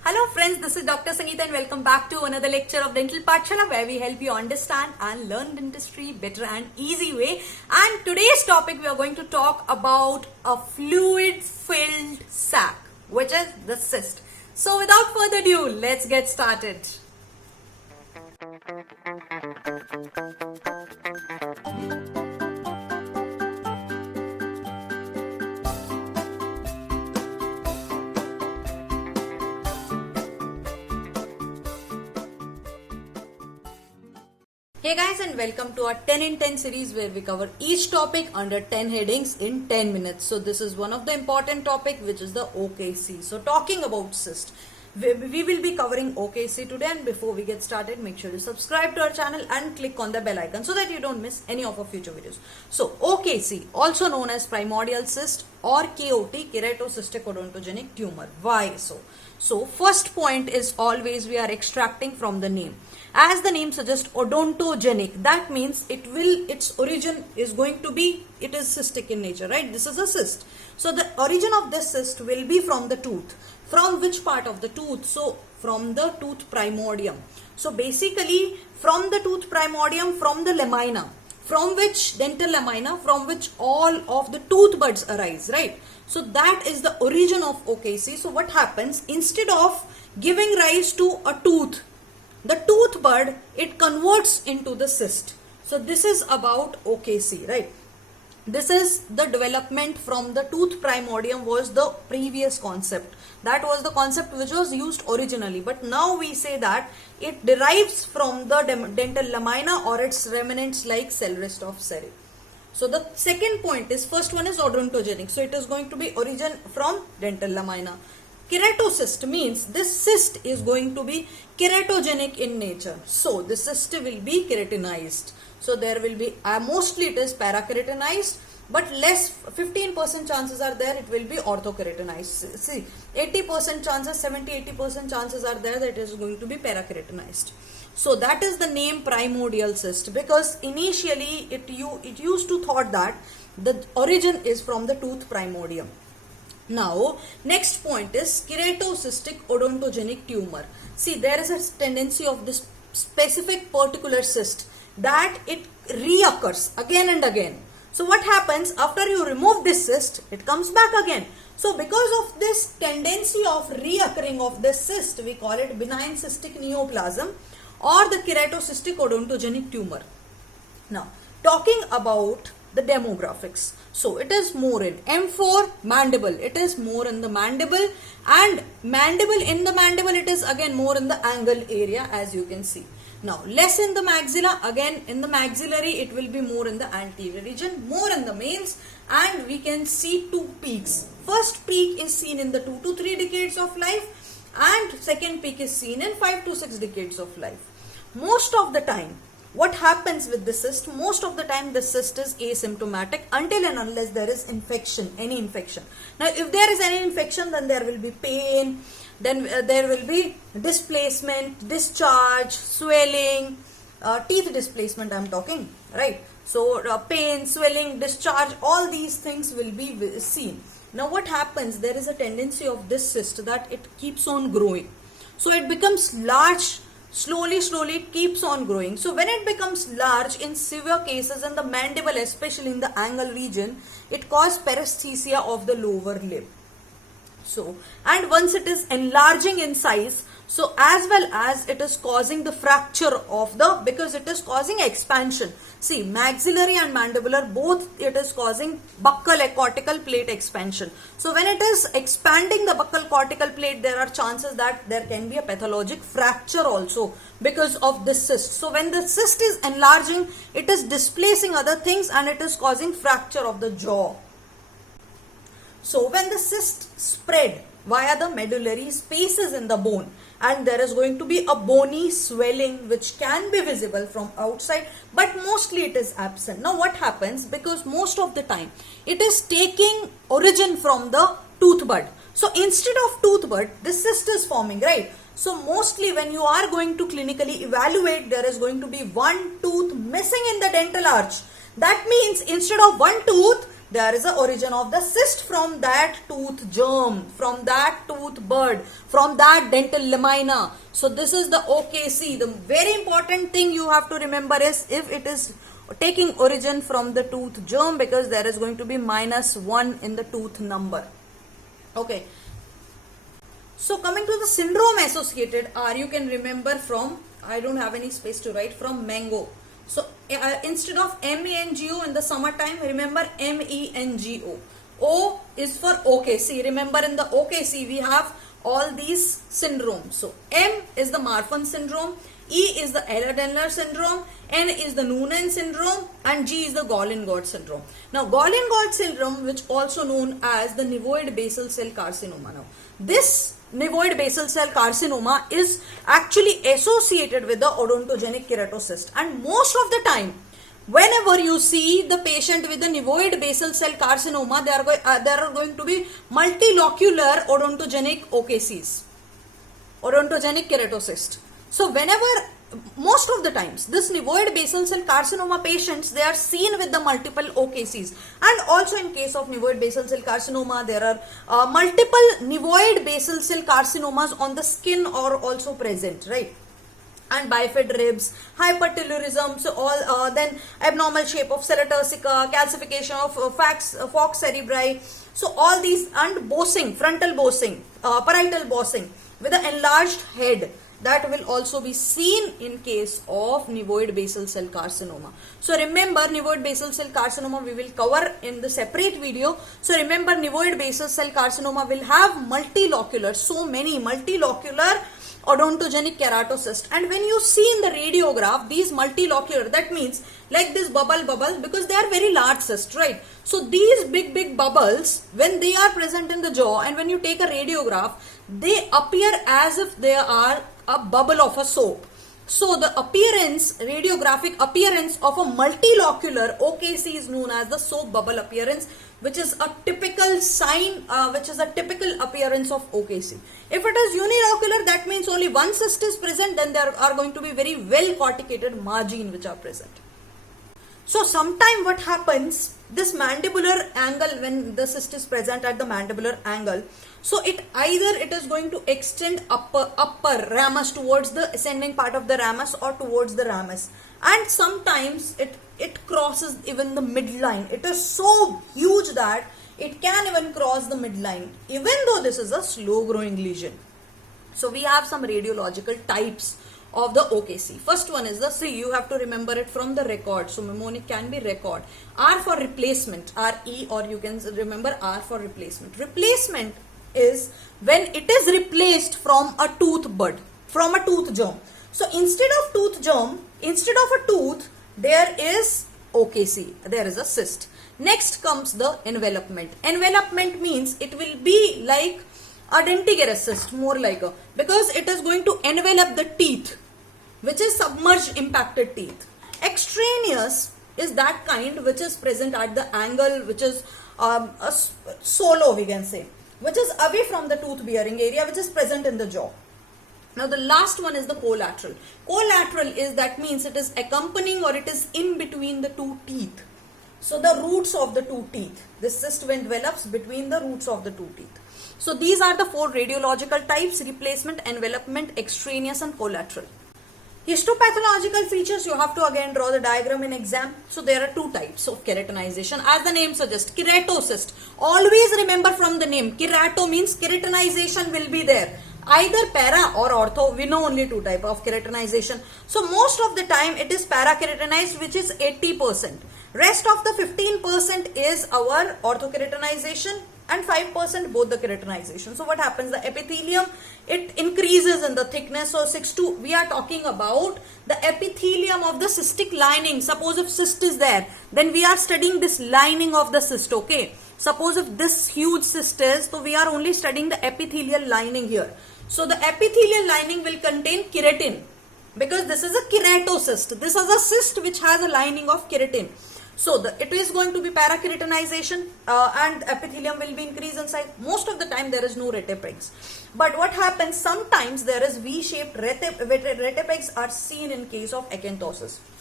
Hello friends, this is Dr. Sangeeta and welcome back to another lecture of Dental Pathshala where we help you understand and learn dentistry better and easy way. And today's topic we are going to talk about a fluid filled sac, which is the cyst. So without further ado, let's get started. Hey guys, and welcome to our 10 in 10 series where we cover each topic under 10 headings in 10 minutes. So this is one of the important topic, which is the OKC. So talking about cyst, we will be covering OKC today, and before we get started, make sure you subscribe to our channel and click on the bell icon so that you don't miss any of our future videos. So OKC, also known as primordial cyst or KOT, Keratocystic Odontogenic tumor. Why so? So first point is always we are extracting from the name. As the name suggests, odontogenic, that means its origin is going to be, it is cystic in nature, right? This is a cyst. So the origin of this cyst will be from the tooth. From which part of the tooth? So from the tooth primordium. So basically from the tooth primordium, from the lamina, from which dental lamina, from which all of the tooth buds arise, right? So that is the origin of OKC. So what happens, instead of giving rise to a tooth, the tooth bud, it converts into the cyst. So this is about OKC, right? This is the development from the tooth primordium was the previous concept. That was the concept which was used originally. But now we say that it derives from the dental lamina or its remnants like cell rest of cell. So the second point is, first one is odontogenic. So it is going to be origin from dental lamina. Keratocyst means this cyst is going to be keratogenic in nature. So the cyst will be keratinized. So there will be, mostly it is parakeratinized, but less, 15% chances are there it will be orthokeratinized. See, 80% chances, 70-80% chances are there that it is going to be parakeratinized. So that is the name primordial cyst, because initially it used to thought that the origin is from the tooth primordium. Now, next point is keratocystic odontogenic tumor. See, there is a tendency of this specific particular cyst that it reoccurs again and again. So what happens after you remove this cyst, it comes back again. So because of this tendency of reoccurring of this cyst, we call it benign cystic neoplasm or the keratocystic odontogenic tumor. Now, talking about the demographics. So it is more in M4 mandible. It is more in the mandible, and mandible in the mandible it is again more in the angle area, as you can see. Now less in the maxilla, again in the maxillary it will be more in the anterior region, more in the males, and we can see two peaks. First peak is seen in the 2 to 3 decades of life, and second peak is seen in 5 to 6 decades of life. Most of the time, what happens with the cyst? Most of the time the cyst is asymptomatic until and unless there is infection, any infection. Now if there is any infection, then there will be pain, then there will be displacement, discharge, swelling, teeth displacement I am talking, right? So pain, swelling, discharge, all these things will be seen. Now what happens? There is a tendency of this cyst that it keeps on growing. So it becomes large. Slowly it keeps on growing. So when it becomes large, in severe cases in the mandible, especially in the angle region, it causes paresthesia of the lower lip. So, and once it is enlarging in size, so as well as it is causing the fracture of the, because it is causing expansion. See, maxillary and mandibular, both it is causing buccal cortical plate expansion. So when it is expanding the buccal cortical plate, there are chances that there can be a pathologic fracture also because of this cyst. So when the cyst is enlarging, it is displacing other things and it is causing fracture of the jaw. So when the cyst spread via the medullary spaces in the bone, and there is going to be a bony swelling which can be visible from outside, but mostly it is absent. Now what happens? Because most of the time it is taking origin from the tooth bud. So instead of tooth bud, this cyst is forming, right? So mostly when you are going to clinically evaluate, there is going to be one tooth missing in the dental arch. That means instead of one tooth, there is the origin of the cyst from that tooth germ, from that tooth bud, from that dental lamina. So this is the OKC. The very important thing you have to remember is if it is taking origin from the tooth germ, because there is going to be -1 in the tooth number. Okay. So coming to the syndrome associated R, you can remember from, I don't have any space to write, from mango. So instead of MENGO in the summertime, remember MENGO. O is for OKC. Remember in the OKC we have all these syndromes. So M is the Marfan syndrome, E is the Ehlers-Danlos syndrome, N is the Noonan syndrome, and G is the Golin-Gott syndrome. Now Golin-Gott syndrome, which also known as the nevoid basal cell carcinoma. Now this nevoid basal cell carcinoma is actually associated with the odontogenic keratocyst, and most of the time whenever you see the patient with the nevoid basal cell carcinoma, there are going to be multilocular odontogenic OKCs, odontogenic keratocyst. So whenever, most of the times, this nevoid basal cell carcinoma patients, they are seen with the multiple OKCs, and also in case of nevoid basal cell carcinoma, there are multiple nevoid basal cell carcinomas on the skin are also present, right? And bifid ribs, hypertellurism, so all then abnormal shape of ceratosica, calcification of Fox cerebri, so all these, and bossing, frontal bossing, parietal bossing with an enlarged head, that will also be seen in case of nevoid basal cell carcinoma. So remember, nevoid basal cell carcinoma we will cover in the separate video. So remember, nevoid basal cell carcinoma will have multilocular, so many multilocular odontogenic keratocyst, and when you see in the radiograph these multilocular, that means like this bubble, because they are very large cysts, right? So these big bubbles, when they are present in the jaw, and when you take a radiograph, they appear as if they are a bubble of a soap. So the appearance, radiographic appearance of a multilocular OKC is known as the soap bubble appearance, which is a typical sign, which is a typical appearance of OKC. If it is unilocular, that means only one cyst is present, then there are going to be very well corticated margin which are present. So sometime what happens, this mandibular angle, when the cyst is present at the mandibular angle, so it is going to extend upper ramus towards the ascending part of the ramus or towards the ramus, and sometimes it crosses even the midline. It is so huge that it can even cross the midline, even though this is a slow growing lesion. So we have some radiological types of the OKC. First one is the C. You have to remember it from the record. So mnemonic can be record. R for replacement, RE, or you can remember R for replacement. Replacement is when it is replaced from a tooth bud, from a tooth germ. So instead of tooth germ, instead of a tooth, there is OKC, there is a cyst. Next comes the envelopment. Envelopment means it will be like a dentigerous cyst, more like a, because it is going to envelop the teeth, which is submerged impacted teeth. Extraneous is that kind which is present at the angle, which is a solo, we can say, which is away from the tooth bearing area, which is present in the jaw. Now the last one is the collateral. Collateral is, that means it is accompanying or it is in between the two teeth. So the roots of the two teeth. This cyst envelops between the roots of the two teeth. So these are the four radiological types: replacement, envelopment, extraneous, and collateral. Histopathological features, you have to again draw the diagram in exam. So there are two types of keratinization. As the name suggests, keratocyst. Always remember from the name, kerato means keratinization will be there. Either para or ortho. We know only two types of keratinization. So most of the time it is para-keratinized, which is 80%. Rest of the 15% is our orthokeratinization, and 5% both the keratinization. So what happens? The epithelium, it increases in the thickness. So we are talking about the epithelium of the cystic lining. Suppose if cyst is there, then we are studying this lining of the cyst, okay? Suppose if this huge cyst is, so we are only studying the epithelial lining here. So the epithelial lining will contain keratin, because this is a keratocyst. This is a cyst which has a lining of keratin. So it is going to be para-keratinization, and epithelium will be increased in size. Most of the time there is no retipex. But what happens, sometimes there is V-shaped retipex are seen in case of acanthosis.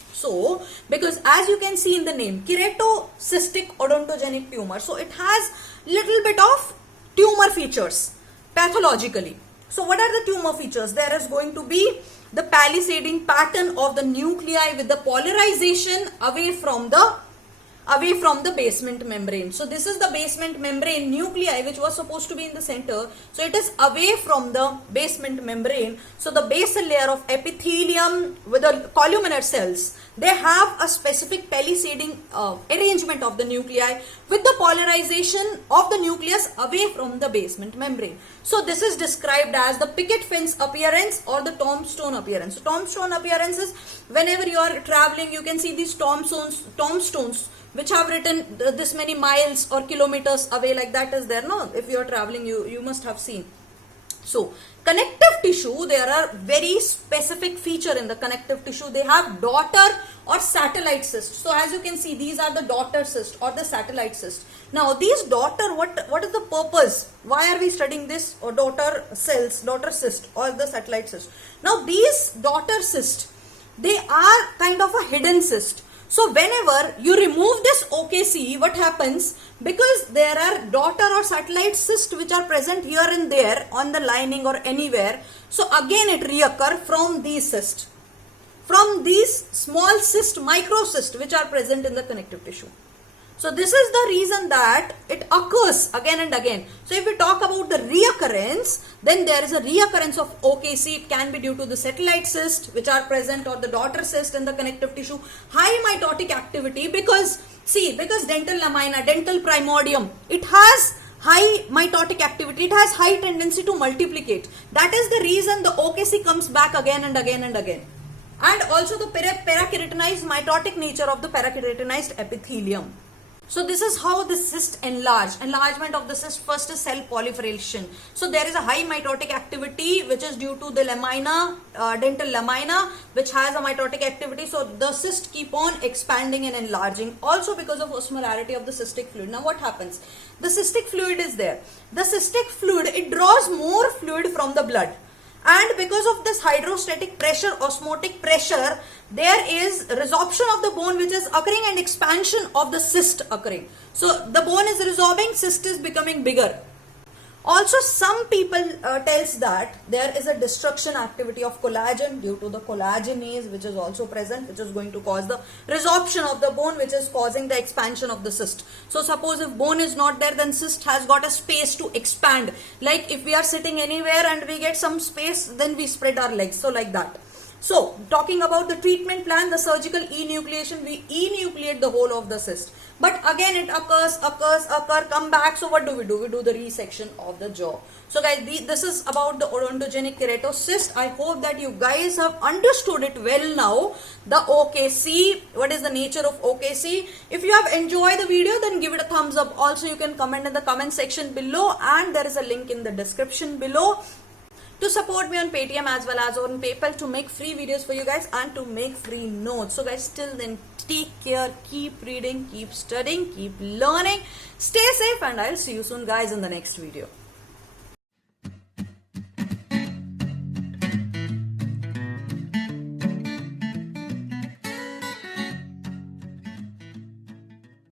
So, because as you can see in the name, keratocystic odontogenic tumor, so it has little bit of tumor features pathologically. So what are the tumor features? There is going to be the palisading pattern of the nuclei with the polarization away from the basement membrane. So this is the basement membrane nuclei which was supposed to be in the center. So it is away from the basement membrane. So the basal layer of epithelium with the columnar cells, they have a specific palisading arrangement of the nuclei with the polarization of the nucleus away from the basement membrane. So this is described as the picket fence appearance or the tombstone appearance. So tombstone appearance is whenever you are traveling, you can see these tombstones which have written this many miles or kilometers away, like that is there, no? If you are traveling, you must have seen. So connective tissue, there are very specific feature in the connective tissue. They have daughter or satellite cyst. So as you can see, these are the daughter cyst or the satellite cyst. Now these daughter, what is the purpose? Why are we studying this, or daughter cells, daughter cyst or the satellite cyst? Now these daughter cyst, they are kind of a hidden cyst. So whenever you remove this OKC, what happens? Because there are daughter or satellite cysts which are present here and there on the lining or anywhere. So again it reoccur from these cysts. From these small cyst, microcyst which are present in the connective tissue. So this is the reason that it occurs again and again. So if we talk about the reoccurrence, then there is a reoccurrence of OKC. It can be due to the satellite cyst which are present or the daughter cyst in the connective tissue. High mitotic activity, because dental lamina, dental primordium, it has high mitotic activity. It has high tendency to multiplicate. That is the reason the OKC comes back again and again and again. And also the parakeratinized mitotic nature of the parakeratinized epithelium. So this is how the cyst enlargement of the cyst. First is cell proliferation. So there is a high mitotic activity which is due to the lamina, dental lamina, which has a mitotic activity. So the cyst keep on expanding and enlarging, also because of osmolarity of the cystic fluid. Now what happens? The cystic fluid is there. The cystic fluid, it draws more fluid from the blood. And because of this hydrostatic pressure, osmotic pressure, there is resorption of the bone which is occurring and expansion of the cyst occurring. So the bone is resorbing, cyst is becoming bigger. Also some people tells that there is a destruction activity of collagen due to the collagenase which is also present, which is going to cause the resorption of the bone, which is causing the expansion of the cyst. So suppose if bone is not there, then cyst has got a space to expand. Like if we are sitting anywhere and we get some space, then we spread our legs. So like that. So talking about the treatment plan, the surgical enucleation, we enucleate the whole of the cyst. But again it occur, come back. So what do? We do the resection of the jaw. So guys, this is about the odontogenic keratocyst. I hope that you guys have understood it well now. The OKC, what is the nature of OKC? If you have enjoyed the video, then give it a thumbs up. Also you can comment in the comment section below, and there is a link in the description below to support me on Paytm as well as on PayPal to make free videos for you guys and to make free notes. So guys, till then, take care, keep reading, keep studying, keep learning, stay safe, and I'll see you soon guys in the next video.